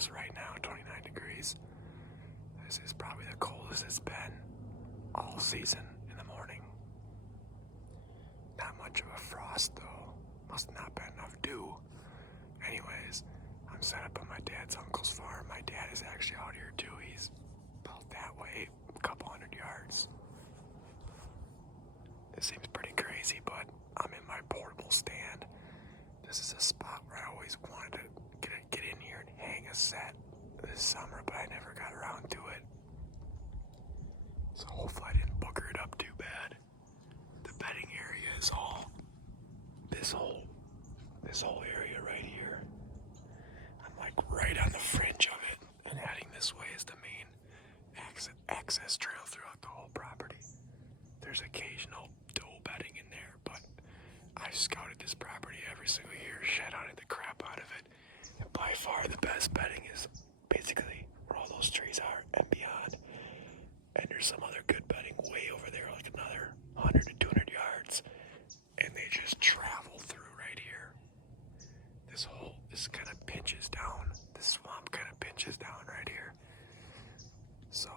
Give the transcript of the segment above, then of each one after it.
as right now, 29 degrees. This is probably the coldest it's been all season in the morning. Not much of a frost though. Must not been enough dew. Anyways, I'm set up on my dad's uncle's farm. My dad is actually out here too. He's about that way, a couple hundred yards. It seems pretty crazy, but I'm in my portable stand. This is a spot where I always wanted to get in here and hang a set this summer, but I never got around to it. So hopefully I didn't booger it up too bad. The bedding area is all this whole area right here. I'm like right on the fringe of it, and heading this way is the main access trail throughout the whole property. There's occasional doe bedding in there, but I've scouted this property every single year, shed hunted the crap out of it, and by far the best bedding is basically where all those trees are and beyond. And there's some other good bedding way over there, like another 100 to 200 yards, and they just travel through right here. This kind of pinches down. The swamp kind of pinches down right here. So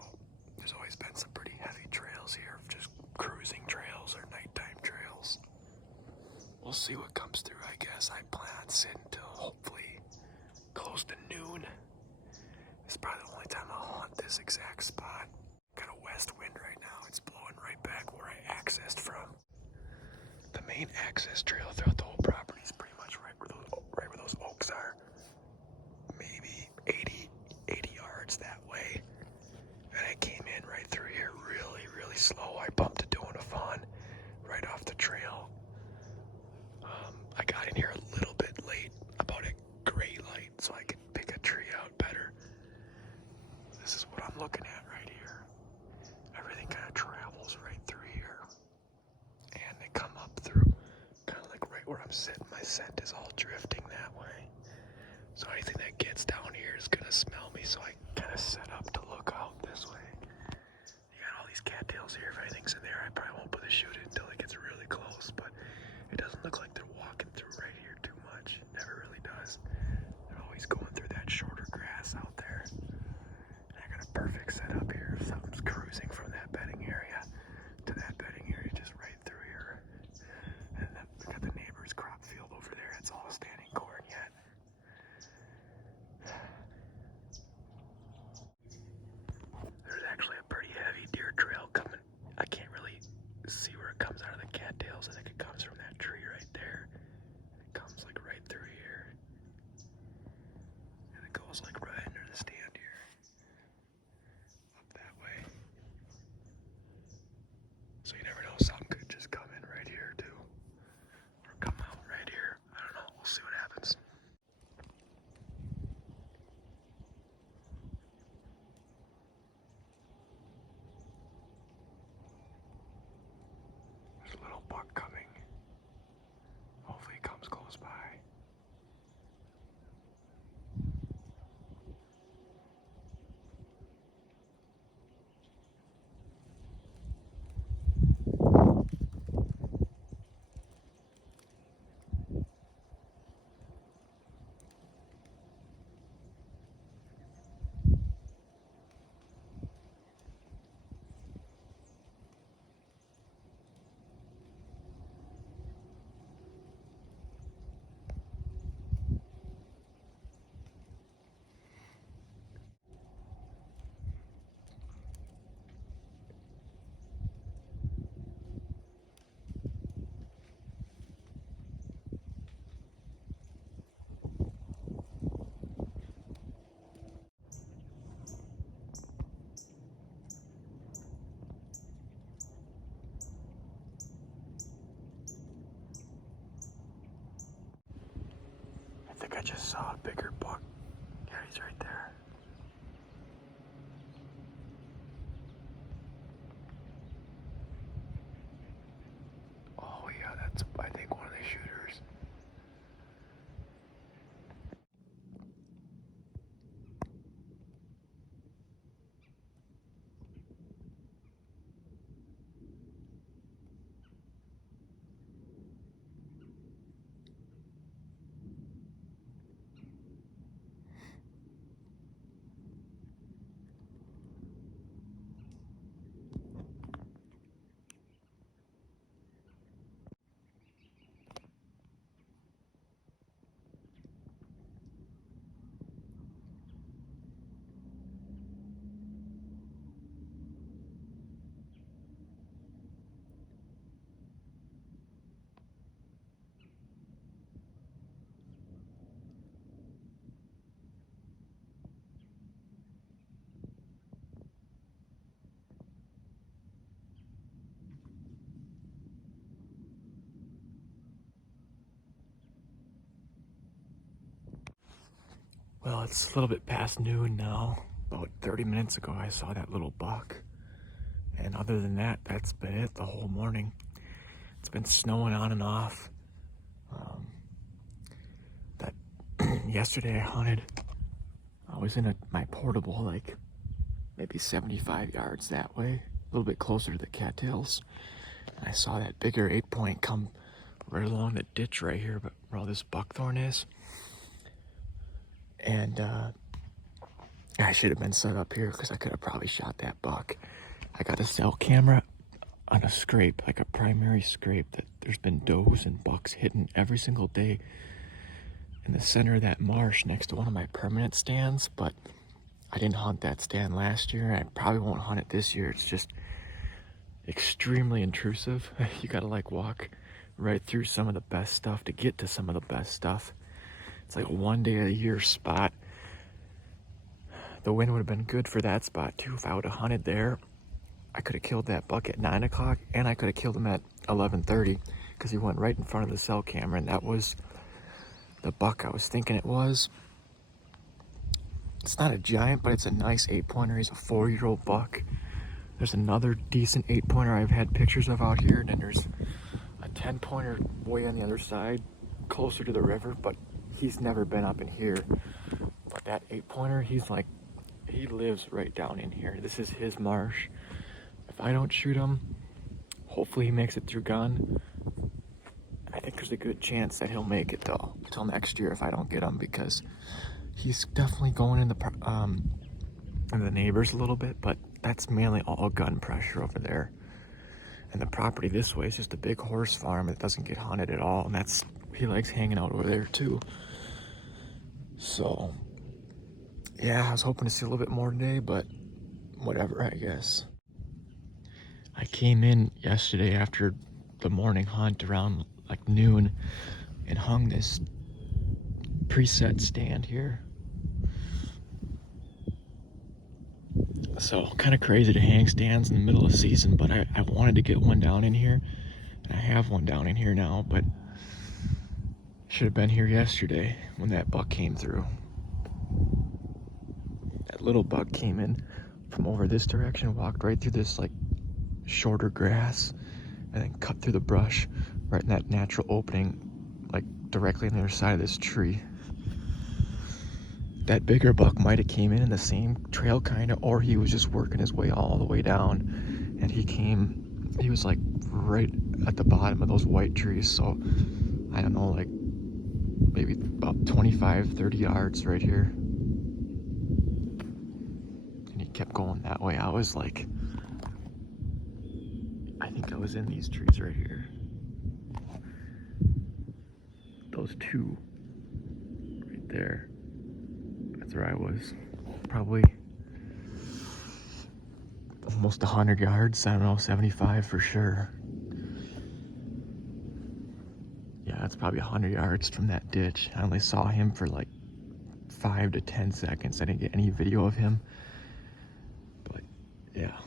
there's always been some pretty heavy trails here, just cruising trails or nighttime trails. We'll see what comes through, I guess. I plan on sitting till hopefully close to noon. It's probably the only time I'll hunt this exact spot. Got a west wind right now. It's blowing right back where I accessed from. The main access trail throughout the whole property is pretty much right where those oaks are. Maybe 80 yards that way. And I came in right through here really, really slow. I bumped a doe and a fawn right off the trail. I got in here a little bit late, about a gray light, so I could pick a tree out better. This is what I'm looking at right here. Everything kind of travels right through here. And they come up through, kind of like right where I'm sitting. My scent is all drifting that way. So anything that gets down here is going to smell me, so I kind of set up to look out this way. You got all these cattails here. If anything's in there, I probably won't put the chute in until it gets really close, but it doesn't look like they're walking through right here too much. It never really does. They're always going through that shorter grass out there. And I got a perfect setup here. If something's cruising from that bedding area to that bedding area, just right through here. And then we got the neighbor's crop field over there. It's all standing corn yet. There's actually a pretty heavy deer trail coming. I can't really see where it comes out of the cattails. I think it comes from that tree right there. It comes like right through here. And it goes like right under the stand here. Up that way. So you never know, something could just come in right here too. Or come out right here. I don't know. We'll see what happens. There's a little buck coming. Hopefully he comes close by. I think I just saw a bigger buck. Yeah, he's right there. Oh yeah, that's I think one of the shooters. Well, it's a little bit past noon now. About 30 minutes ago, I saw that little buck. And other than that, that's been it the whole morning. It's been snowing on and off. That yesterday I hunted. I was in my portable, like maybe 75 yards that way, a little bit closer to the cattails. And I saw that bigger 8-point come right along the ditch right here, but where all this buckthorn is. And I should have been set up here because I could have probably shot that buck. I got a cell camera on a scrape, like a primary scrape, that there's been does and bucks hidden every single day in the center of that marsh next to one of my permanent stands. But I didn't hunt that stand last year. I probably won't hunt it this year. It's just extremely intrusive. You gotta like walk right through some of the best stuff to get to some of the best stuff. It's like a 1 day a year spot. The wind would have been good for that spot too. If I would have hunted there, I could have killed that buck at 9 o'clock, and I could have killed him at 11:30 because he went right in front of the cell camera, and that was the buck I was thinking it was. It's not a giant, but it's a nice 8-pointer. He's a 4-year-old buck. There's another decent 8-pointer I've had pictures of out here, and then there's a 10-pointer way on the other side, closer to the river, but he's never been up in here. But that 8-pointer, he lives right down in here. This is his marsh. If I don't shoot him, hopefully he makes it through gun. I think there's a good chance that he'll make it though, till next year if I don't get him, because he's definitely going in the neighbors a little bit, but that's mainly all gun pressure over there. And the property this way is just a big horse farm. It doesn't get hunted at all, and he likes hanging out over there too. So yeah, I was hoping to see a little bit more today, but whatever, I guess. I came in yesterday after the morning hunt around like noon and hung this preset stand here. So kind of crazy to hang stands in the middle of the season, but I wanted to get one down in here. And I have one down in here now, but should have been here yesterday when that buck came through. That little buck came in from over this direction, walked right through this like shorter grass, and then cut through the brush right in that natural opening, like directly on the other side of this tree. That bigger buck might have came in the same trail kind of, or he was just working his way all the way down, and he was like right at the bottom of those white trees. So I don't know, like maybe about 25-30 yards right here, and he kept going that way. I think I was in these trees right here. Those two right there. That's where I was. Probably almost 100 yards. I don't know, 75 for sure. Yeah, that's probably 100 yards from that ditch. I only saw him for like 5 to 10 seconds. I didn't get any video of him. But yeah.